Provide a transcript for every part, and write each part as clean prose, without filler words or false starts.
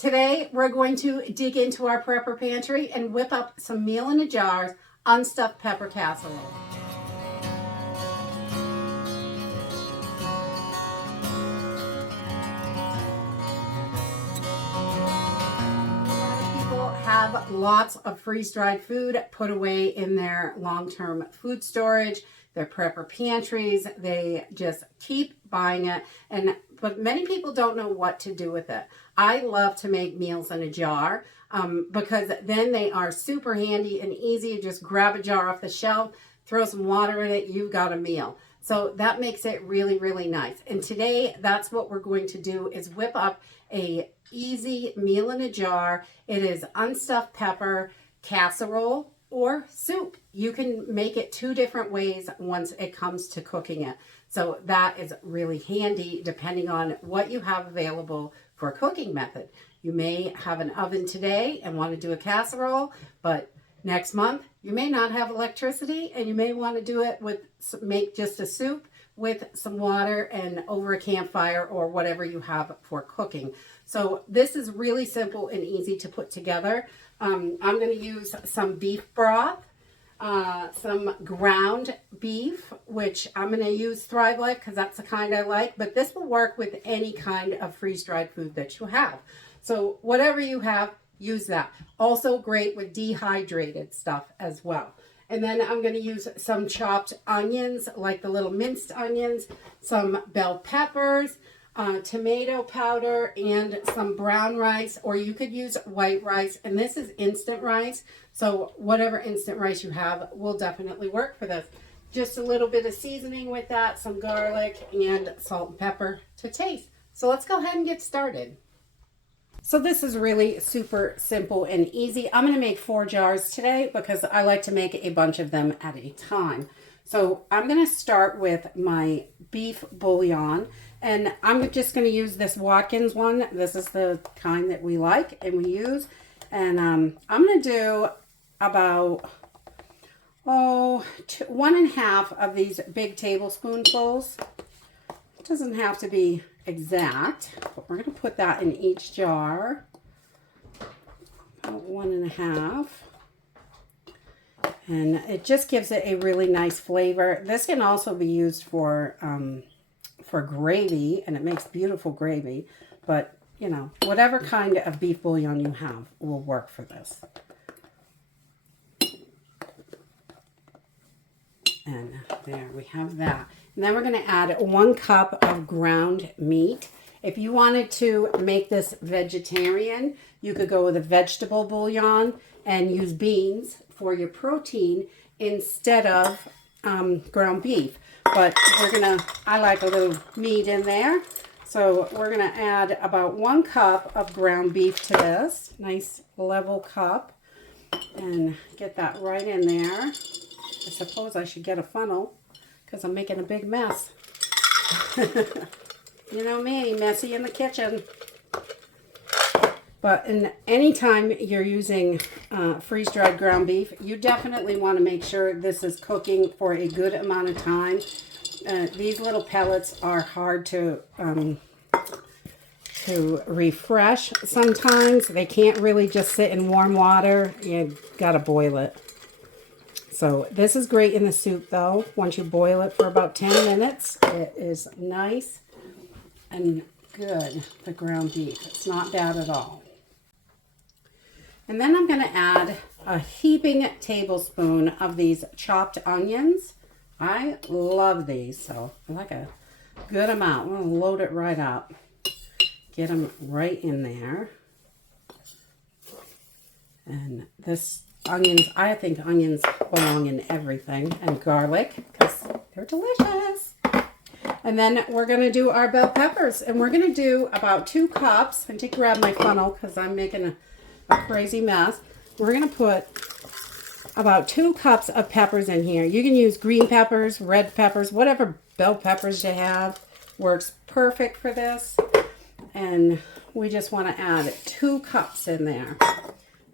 Today, we're going to dig into our prepper pantry and whip up some meal in a jar's unstuffed pepper casserole. People have lots of freeze-dried food put away in their long-term food storage, their prepper pantries. They just keep buying it, but many people don't know what to do with it. I love to make meals in a jar because then they are super handy and easy. You just grab a jar off the shelf, throw some water in it, you've got a meal. So that makes it really, really nice. And today, that's what we're going to do, is whip up a easy meal in a jar. It is unstuffed pepper casserole or soup. You can make it two different ways once it comes to cooking it. So that is really handy depending on what you have available for a cooking method. You may have an oven today and want to do a casserole, but next month you may not have electricity and you may want to do it with, make just a soup with some water and over a campfire or whatever you have for cooking. So this is really simple and easy to put together. I'm going to use some beef broth, some ground beef, which I'm going to use Thrive Life because that's the kind I like, but this will work with any kind of freeze-dried food that you have. So whatever you have, use that. Also great with dehydrated stuff as well. And then I'm going to use some chopped onions, like the little minced onions, some bell peppers, tomato powder, and some brown rice, or you could use white rice. And this is instant rice, so whatever instant rice you have will definitely work for this. Just a little bit of seasoning with that, some garlic, and salt and pepper to taste. So let's go ahead and get started. So this is really super simple and easy. I'm going to make 4 jars today because I like to make a bunch of them at a time. So I'm going to start with my beef bouillon, and I'm just going to use this Watkins one. This is the kind that we like and we use. And I'm going to do about 1.5 of these big tablespoonfuls. It doesn't have to be exact, but we're going to put that in each jar. About 1.5. And it just gives it a really nice flavor. This can also be used for gravy, and it makes beautiful gravy. But, you know, whatever kind of beef bouillon you have will work for this. And there we have that. And then we're going to add 1 cup of ground meat. If you wanted to make this vegetarian, you could go with a vegetable bouillon and use beans for your protein instead of ground beef. But I like a little meat in there. So we're going to add about 1 cup of ground beef to this. Nice level cup. And get that right in there. I suppose I should get a funnel because I'm making a big mess. You know me, messy in the kitchen. But anytime you're using freeze-dried ground beef, you definitely want to make sure this is cooking for a good amount of time. These little pellets are hard to refresh sometimes. They can't really just sit in warm water. You got to boil it. So this is great in the soup though. Once you boil it for about 10 minutes, it is nice and good, the ground beef. It's not bad at all. And then I'm going to add a heaping tablespoon of these chopped onions. I love these, so I like a good amount. I'm going to load it right up. Get them right in there. And this onions, I think onions belong in everything, and garlic because they're delicious. And then we're going to do our bell peppers, and we're going to do about 2 cups. I need to grab my funnel because I'm making a crazy mess. We're going to put about 2 cups of peppers in here. You can use green peppers, red peppers, whatever bell peppers you have works perfect for this. And we just want to add 2 cups in there.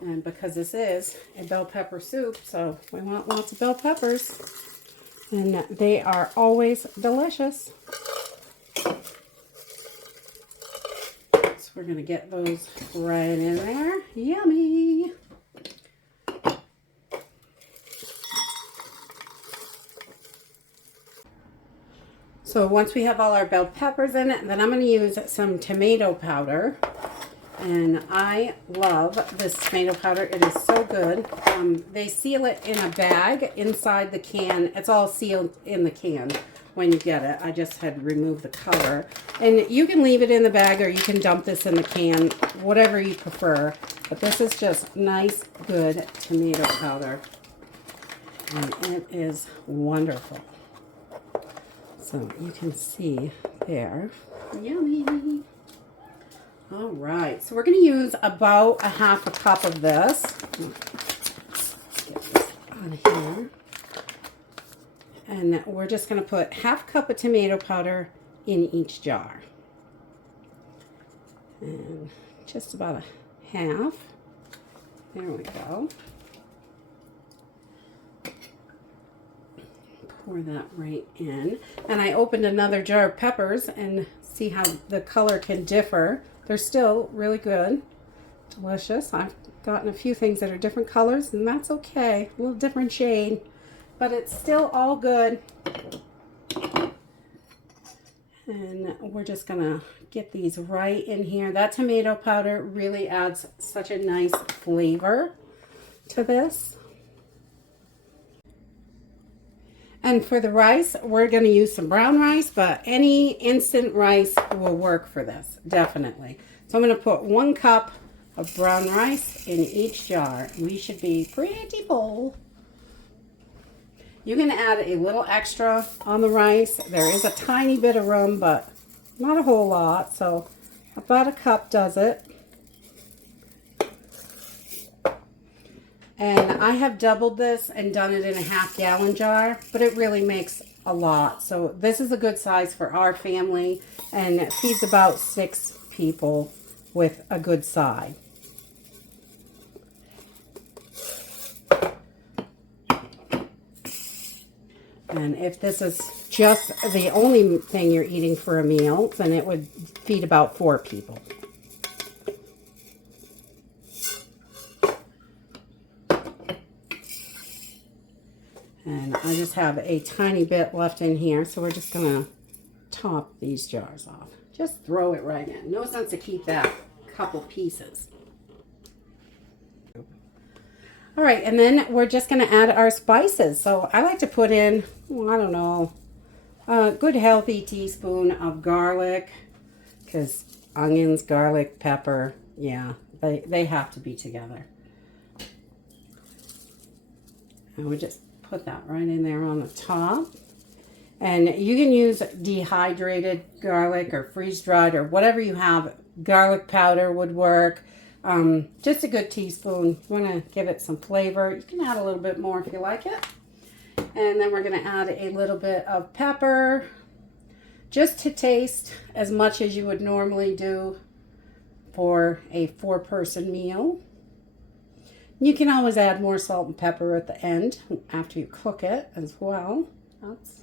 And because this is a bell pepper soup, so we want lots of bell peppers. And they are always delicious. So we're going to get those right in there. Yummy. So once we have all our bell peppers in it, then I'm going to use some tomato powder. And I love this tomato powder. It is so good. They seal it in a bag inside the can. It's all sealed in the can when you get it. I just had to remove the cover. And you can leave it in the bag or you can dump this in the can, whatever you prefer. But this is just nice, good tomato powder. And it is wonderful. So you can see there. Yummy. All right, so we're going to use about a half a cup of this. Let's get this on here. And we're just going to put half a cup of tomato powder in each jar. And just about a half. There we go. Pour that right in. And I opened another jar of peppers and see how the color can differ. They're still really good, delicious. I've gotten a few things that are different colors, and that's okay. A little different shade, but it's still all good. And we're just gonna get these right in here. That tomato powder really adds such a nice flavor to this. And for the rice, we're going to use some brown rice, but any instant rice will work for this, definitely. So I'm going to put 1 cup of brown rice in each jar. We should be pretty full. You can add a little extra on the rice. There is a tiny bit of room, but not a whole lot. So about a cup does it. And I have doubled this and done it in a half-gallon jar, but it really makes a lot. So this is a good size for our family, and it feeds about 6 people with a good side. And if this is just the only thing you're eating for a meal, then it would feed about 4 people. And I just have a tiny bit left in here, so we're just going to top these jars off. Just throw it right in. No sense to keep that couple pieces. All right, and then we're just going to add our spices. So I like to put in, I don't know, a good healthy teaspoon of garlic, because onions, garlic, pepper, yeah, they have to be together. And we just put that right in there on the top. And you can use dehydrated garlic or freeze-dried or whatever you have. Garlic powder would work. Just a good teaspoon. You want to give it some flavor. You can add a little bit more if you like it. And then we're going to add a little bit of pepper, just to taste as much as you would normally do for a 4-person meal. You can always add more salt and pepper at the end after you cook it as well. That's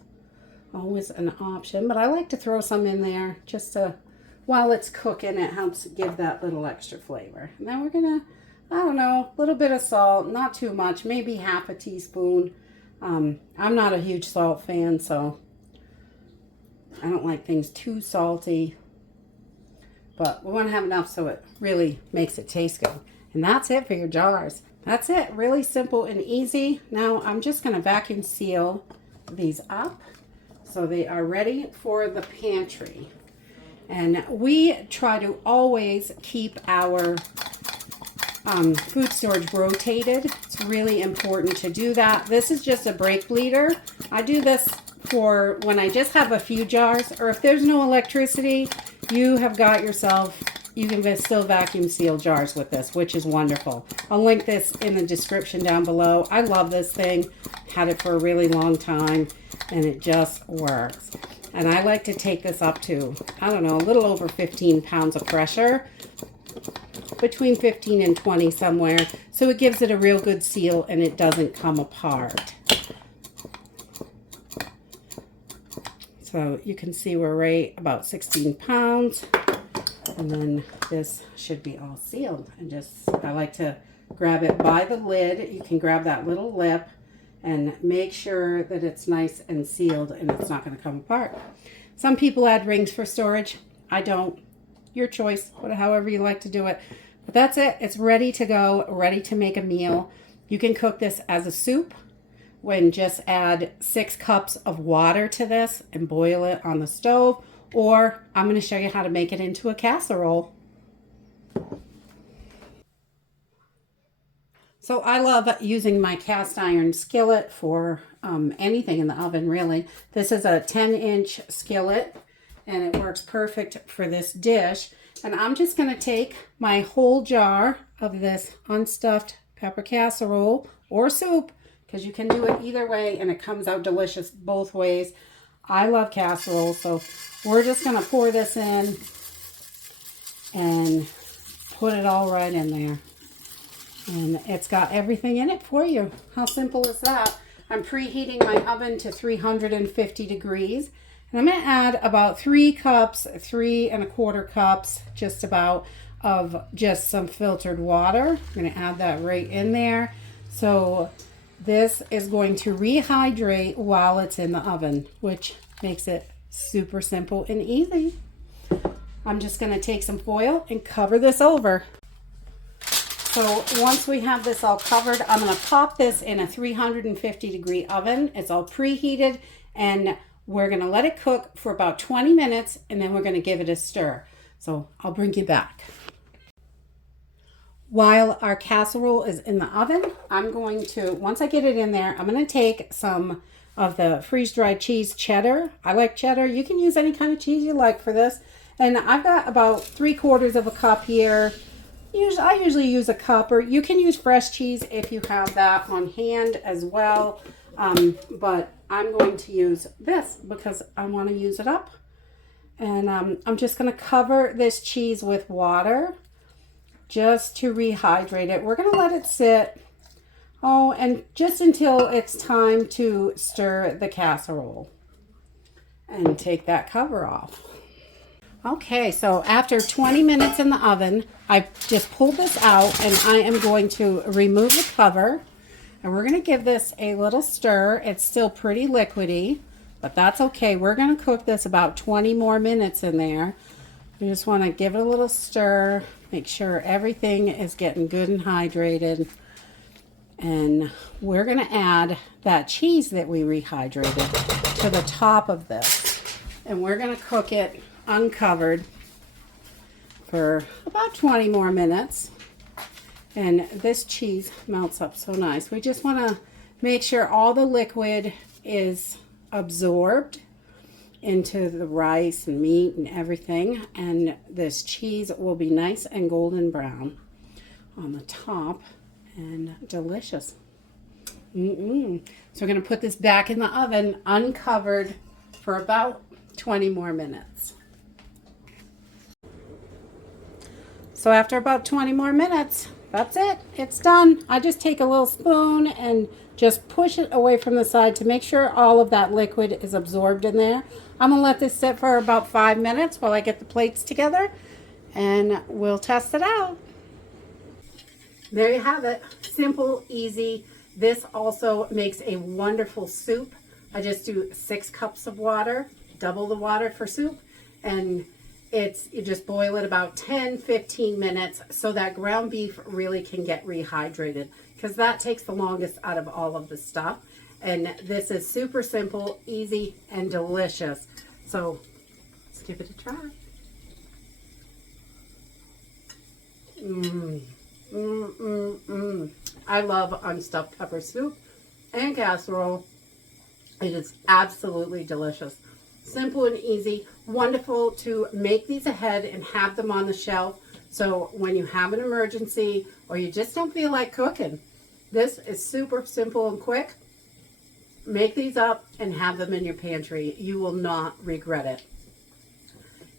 always an option, but I like to throw some in there just to, while it's cooking, it helps give that little extra flavor. And then we're gonna, I don't know, a little bit of salt, not too much, maybe half a teaspoon. I'm not a huge salt fan, so I don't like things too salty, but we want to have enough so it really makes it taste good. And that's it for your jars. That's it, really simple and easy. Now I'm just going to vacuum seal these up so they are ready for the pantry. And we try to always keep our food storage rotated. It's really important to do that. This is just a brake bleeder. I do this for when I just have a few jars, or if there's no electricity, you have got yourself, you can still vacuum seal jars with this, which is wonderful. I'll link this in the description down below. I love this thing. Had it for a really long time, and it just works. And I like to take this up to, I don't know, a little over 15 pounds of pressure. Between 15 and 20 somewhere. So it gives it a real good seal and it doesn't come apart. So you can see we're right about 16 pounds. And then this should be all sealed. And just, I like to grab it by the lid. You can grab that little lip and make sure that it's nice and sealed and it's not going to come apart. Some people add rings for storage. I don't. Your choice, however you like to do it. But that's it. It's ready to go, ready to make a meal. You can cook this as a soup. When just add 6 cups of water to this and boil it on the stove. Or I'm going to show you how to make it into a casserole. So I love using my cast iron skillet for anything in the oven, really. This is a 10-inch skillet, and it works perfect for this dish. And I'm just going to take my whole jar of this unstuffed pepper casserole or soup, because you can do it either way, and it comes out delicious both ways. I love casserole, so we're just going to pour this in and put it all right in there. And it's got everything in it for you. How simple is that? I'm preheating my oven to 350 degrees. And I'm going to add about 3 cups, 3 1/4 cups, just about, of just some filtered water. I'm going to add that right in there. So this is going to rehydrate while it's in the oven, which makes it super simple and easy. I'm just going to take some foil and cover this over. So once we have this all covered, I'm going to pop this in a 350 degree oven. It's all preheated, and we're going to let it cook for about 20 minutes, and then we're going to give it a stir. So I'll bring you back. While our casserole is in the oven, I'm going to, once I get it in there, I'm going to take some of the freeze-dried cheese cheddar. I like cheddar. You can use any kind of cheese you like for this. And I've got about 3/4 of a cup here. I usually use a cup, or you can use fresh cheese if you have that on hand as well. But I'm going to use this because I want to use it up. And I'm just going to cover this cheese with water just to rehydrate it. We're going to let it sit. Oh, and just until it's time to stir the casserole and take that cover off. Okay, so after 20 minutes in the oven, I just pulled this out, and I am going to remove the cover, and we're going to give this a little stir. It's still pretty liquidy, but that's okay. We're going to cook this about 20 more minutes in there. We just want to give it a little stir, make sure everything is getting good and hydrated. And we're going to add that cheese that we rehydrated to the top of this. And we're going to cook it uncovered for about 20 more minutes. And this cheese melts up so nice. We just want to make sure all the liquid is absorbed into the rice and meat and everything. And this cheese will be nice and golden brown on the top and delicious. So we're going to put this back in the oven uncovered for about 20 more minutes. So after about 20 more minutes, that's it. It's done. I just take a little spoon and just push it away from the side to make sure all of that liquid is absorbed in there. I'm going to let this sit for about 5 minutes while I get the plates together, and we'll test it out. There you have it. Simple, easy. This also makes a wonderful soup. I just do 6 cups of water, double the water for soup, and you just boil it about 10-15 minutes so that ground beef really can get rehydrated, because that takes the longest out of all of the stuff. And this is super simple, easy, and delicious. So let's give it a try. I love unstuffed pepper soup and casserole. It is absolutely delicious. Simple and easy. Wonderful to make these ahead and have them on the shelf. So when you have an emergency or you just don't feel like cooking, this is super simple and quick. Make these up and have them in your pantry. You will not regret it.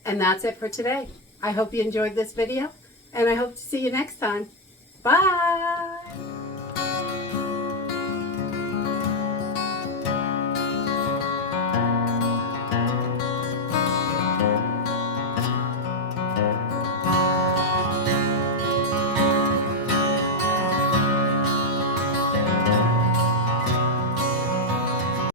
And that's it for today. I hope you enjoyed this video, and I hope to see you next time. Bye!